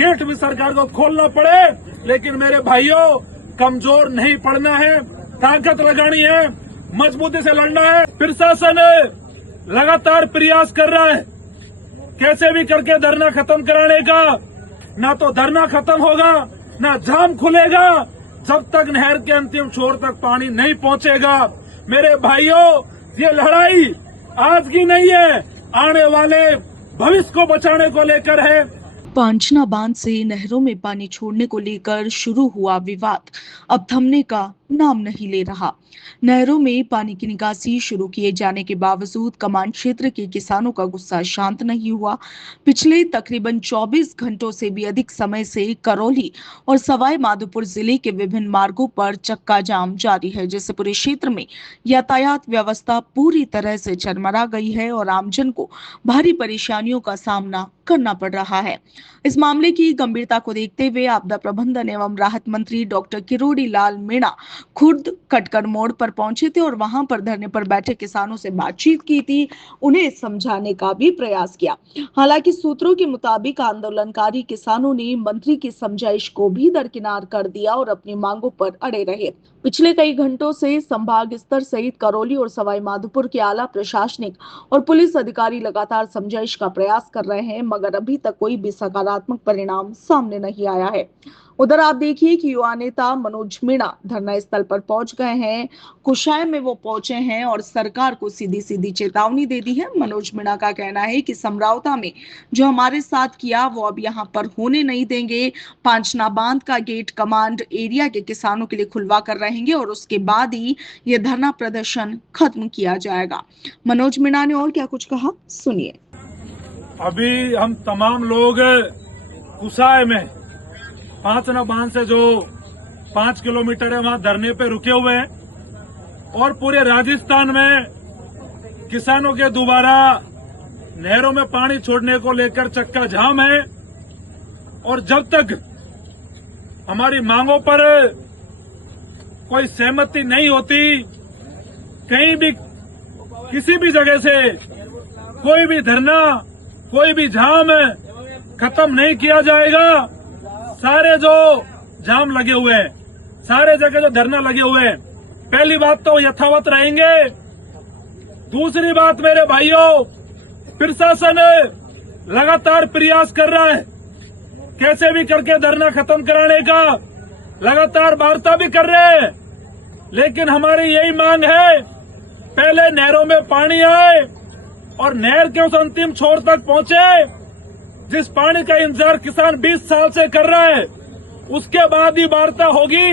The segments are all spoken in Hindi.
गेट भी सरकार को खोलना पड़े, लेकिन मेरे भाइयों कमजोर नहीं पड़ना है, ताकत लगानी है, मजबूती से लड़ना है। प्रशासन लगातार प्रयास कर रहा है कैसे भी करके धरना खत्म कराने का। ना तो धरना खत्म होगा, ना जाम खुलेगा जब तक नहर के अंतिम छोर तक पानी नहीं पहुंचेगा। मेरे भाइयों, ये लड़ाई आज की नहीं है, आने वाले भविष्य को बचाने को लेकर है। पांचना बांध से नहरों में पानी छोड़ने को लेकर शुरू हुआ विवाद अब थमने का नाम नहीं ले रहा। नहरों में पानी की निकासी शुरू किए जाने के बावजूद कमांड क्षेत्र के किसानों का गुस्सा शांत नहीं हुआ। पिछले तकरीबन 24 घंटों से भी अधिक समय से करौली और सवाई माधोपुर जिले के विभिन्न मार्गों पर चक्का जाम जारी है, जिससे पूरे क्षेत्र में यातायात व्यवस्था पूरी तरह से चरमरा गई है और आमजन को भारी परेशानियों का सामना करना पड़ रहा है। इस मामले की गंभीरता को देखते हुए आपदा प्रबंधन एवं राहत मंत्री डॉक्टर किरोड़ी लाल मीणा खुर्द कटकर मोड़ पर पहुंचे थे और वहां पर धरने पर बैठे किसानों से बातचीत की थी, उन्हें समझाने का भी प्रयास किया। हालांकि सूत्रों के मुताबिक आंदोलनकारी किसानों ने मंत्री की समझाइश को भी दरकिनार कर दिया और अपनी मांगों पर अड़े रहे। पिछले कई घंटों से संभाग स्तर सहित करौली और सवाई माधोपुर के आला प्रशासनिक और पुलिस अधिकारी लगातार समझाइश का प्रयास कर रहे हैं, मगर अभी तक कोई भी सकारात्मक परिणाम सामने नहीं आया है। उधर आप देखिए कि युवा नेता मनोज मीणा धरना स्थल पर पहुंच गए हैं। कुशाय में वो पहुंचे हैं और सरकार को सीधी सीधी चेतावनी दे दी है। मनोज मीणा का कहना है कि समरावता में जो हमारे साथ किया वो अब यहाँ पर होने नहीं देंगे। पांचना बांध का गेट कमांड एरिया के किसानों के लिए खुलवा कर रहेंगे और उसके बाद ही ये धरना प्रदर्शन खत्म किया जाएगा। मनोज मीणा ने और क्या कुछ कहा, सुनिए। अभी हम तमाम लोग कुसाय में पांचना बांध से जो 5 किलोमीटर है वहां धरने पे रुके हुए हैं और पूरे राजस्थान में किसानों के दोबारा नहरों में पानी छोड़ने को लेकर चक्का जाम है। और जब तक हमारी मांगों पर कोई सहमति नहीं होती, कहीं भी किसी भी जगह से कोई भी धरना, कोई भी जाम खत्म नहीं किया जाएगा। सारे जो जाम लगे हुए हैं, सारे जगह जो धरना लगे हुए हैं, पहली बात तो यथावत रहेंगे। दूसरी बात मेरे भाइयों, प्रशासन लगातार प्रयास कर रहा है कैसे भी करके धरना खत्म कराने का, लगातार वार्ता भी कर रहे हैं, लेकिन हमारी यही मांग है पहले नहरों में पानी आए और नहर के उस अंतिम छोर तक पहुंचे। जिस पानी का इंतजार किसान 20 साल से कर रहा है, उसके बाद ही वार्ता होगी,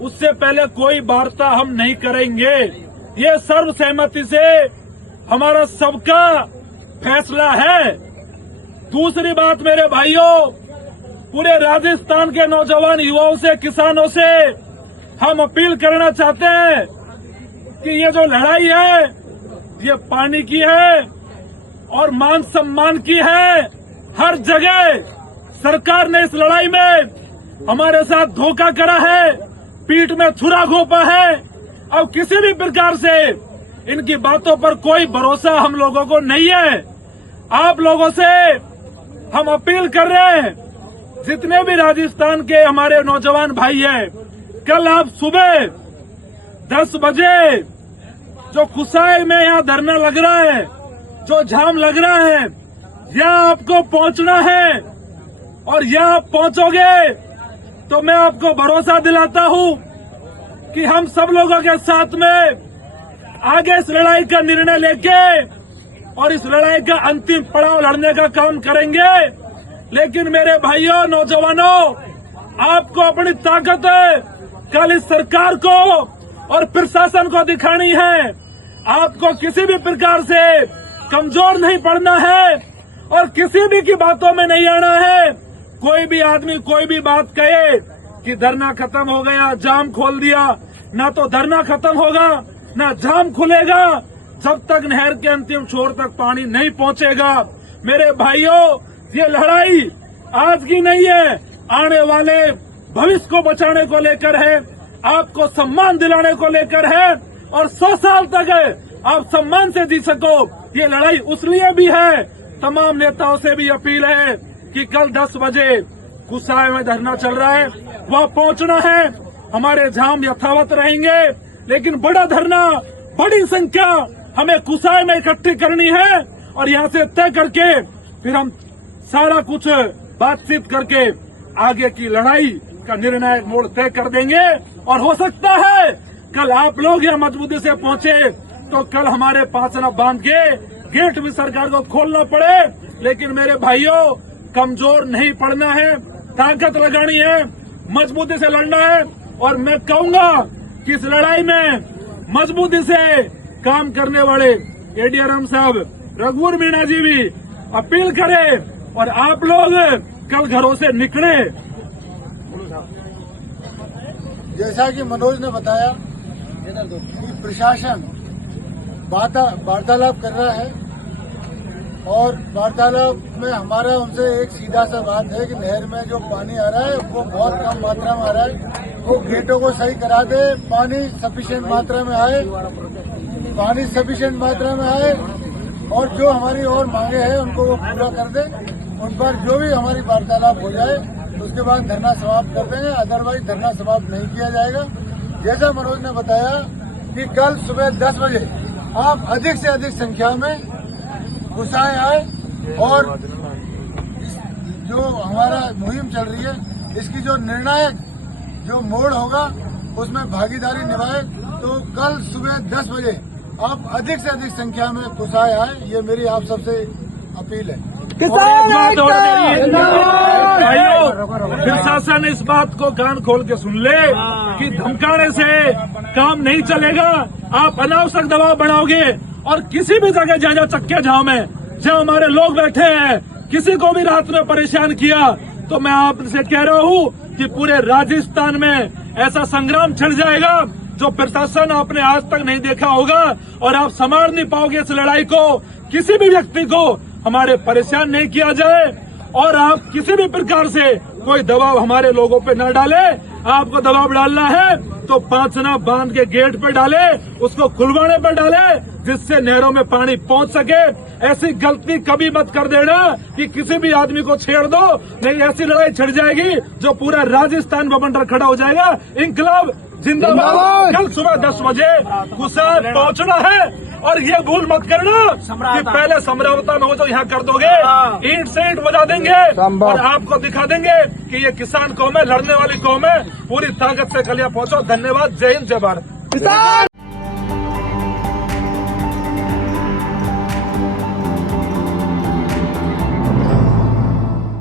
उससे पहले कोई वार्ता हम नहीं करेंगे। ये सर्वसहमति से हमारा सबका फैसला है। दूसरी बात मेरे भाइयों, पूरे राजस्थान के नौजवान युवाओं से, किसानों से हम अपील करना चाहते हैं कि ये जो लड़ाई है ये पानी की है और मान सम्मान की है। हर जगह सरकार ने इस लड़ाई में हमारे साथ धोखा करा है, पीठ में छुरा घोंपा है। अब किसी भी प्रकार से इनकी बातों पर कोई भरोसा हम लोगों को नहीं है। आप लोगों से हम अपील कर रहे हैं, जितने भी राजस्थान के हमारे नौजवान भाई हैं, कल आप सुबह 10 बजे जो कुसाई में यहाँ धरना लग रहा है, जो जाम लग रहा है, यहाँ आपको पहुंचना है और यहाँ आप पहुंचोगे तो मैं आपको भरोसा दिलाता हूँ कि हम सब लोगों के साथ में आगे इस लड़ाई का निर्णय लेके और इस लड़ाई का अंतिम पड़ाव लड़ने का काम करेंगे। लेकिन मेरे भाइयों, नौजवानों, आपको अपनी ताकत कल इस सरकार को और प्रशासन को दिखानी है। आपको किसी भी प्रकार से कमजोर नहीं पड़ना है और किसी भी की बातों में नहीं आना है। कोई भी आदमी कोई भी बात कहे कि धरना खत्म हो गया, जाम खोल दिया, ना तो धरना खत्म होगा, ना जाम खुलेगा जब तक नहर के अंतिम छोर तक पानी नहीं पहुंचेगा। मेरे भाइयों, ये लड़ाई आज की नहीं है, आने वाले भविष्य को बचाने को लेकर है, आपको सम्मान दिलाने को लेकर है और 100 साल तक आप सम्मान से जी सको। ये लड़ाई उस लिए भी है, तमाम नेताओं से भी अपील है कि कल 10 बजे कुसाय में धरना चल रहा है, वह पहुंचना है। हमारे जाम यथावत रहेंगे, लेकिन बड़ा धरना, बड़ी संख्या हमें कुसाय में इकट्ठी करनी है और यहाँ से तय करके फिर हम सारा कुछ बातचीत करके आगे की लड़ाई का निर्णायक मोड़ तय कर देंगे। और हो सकता है कल आप लोग यहाँ मजबूती से पहुंचे तो कल हमारे पांचना बांध के गेट भी सरकार को खोलना पड़े, लेकिन मेरे भाइयों कमजोर नहीं पड़ना है, ताकत लगानी है, मजबूती से लड़ना है। और मैं कहूंगा कि इस लड़ाई में मजबूती से काम करने वाले एडीआरएम साहब, रघुवर मीणा जी भी अपील करें और आप लोग कल घरों से निकले। जैसा कि मनोज ने बताया कि प्रशासन वार्तालाप कर रहा है और वार्तालाप में हमारा उनसे एक सीधा सा बात है कि नहर में जो पानी आ रहा है वो बहुत कम मात्रा में आ रहा है, वो गेटों को सही करा दे, पानी सफिशिएंट मात्रा में आए, पानी सफिशिएंट मात्रा में आए और जो हमारी और मांगे हैं उनको वो पूरा कर दे। उन पर जो भी हमारी वार्तालाप हो जाए उसके बाद धरना समाप्त कर देंगे, अदरवाइज धरना समाप्त नहीं किया जाएगा। जैसा मनोज ने बताया कि कल सुबह 10 बजे आप अधिक से अधिक संख्या में कुसाय आए और जो हमारा मुहिम चल रही है इसकी जो निर्णायक जो मोड़ होगा उसमें भागीदारी निभाए। तो कल सुबह 10 बजे आप अधिक से अधिक संख्या में कुसाय आए, ये मेरी आप सबसे अपील है। भाइयों, प्रशासन इस बात को कान खोल के सुन ले कि धमकाने से काम नहीं चलेगा। आप अनावश्यक दबाव बनाओगे और किसी भी जगह जहाँ चक्के जाओ में जहाँ हमारे लोग बैठे हैं, किसी को भी रात में परेशान किया तो मैं आपसे कह रहा हूँ कि पूरे राजस्थान में ऐसा संग्राम छिड़ जाएगा जो प्रशासन आपने आज तक नहीं देखा होगा और आप संभाल नहीं पाओगे इस लड़ाई को। किसी भी व्यक्ति को हमारे परेशान नहीं किया जाए और आप किसी भी प्रकार से कोई दबाव हमारे लोगों पे न डाले। आपको दबाव डालना है तो पांचना बांध के गेट पे डाले, उसको खुलवाने पर डाले जिससे नहरों में पानी पहुंच सके। ऐसी गलती कभी मत कर देना कि किसी भी आदमी को छेड़ दो, नहीं ऐसी लड़ाई छिड़ जाएगी जो पूरा राजस्थान बवंडर खड़ा हो जाएगा। इंकलाब जिंदाबाद। कल सुबह 10 बजे कुसाय पहुंचना है और ये भूल मत करना कि पहले समरावता में हो तो यहाँ कर दोगे, ईंट से ईंट बजा देंगे और आपको दिखा देंगे कि ये किसान कौम है, लड़ने वाली कौम है। पूरी ताकत से कल यहाँ पहुंचो। धन्यवाद। जय हिंद, जय भारत।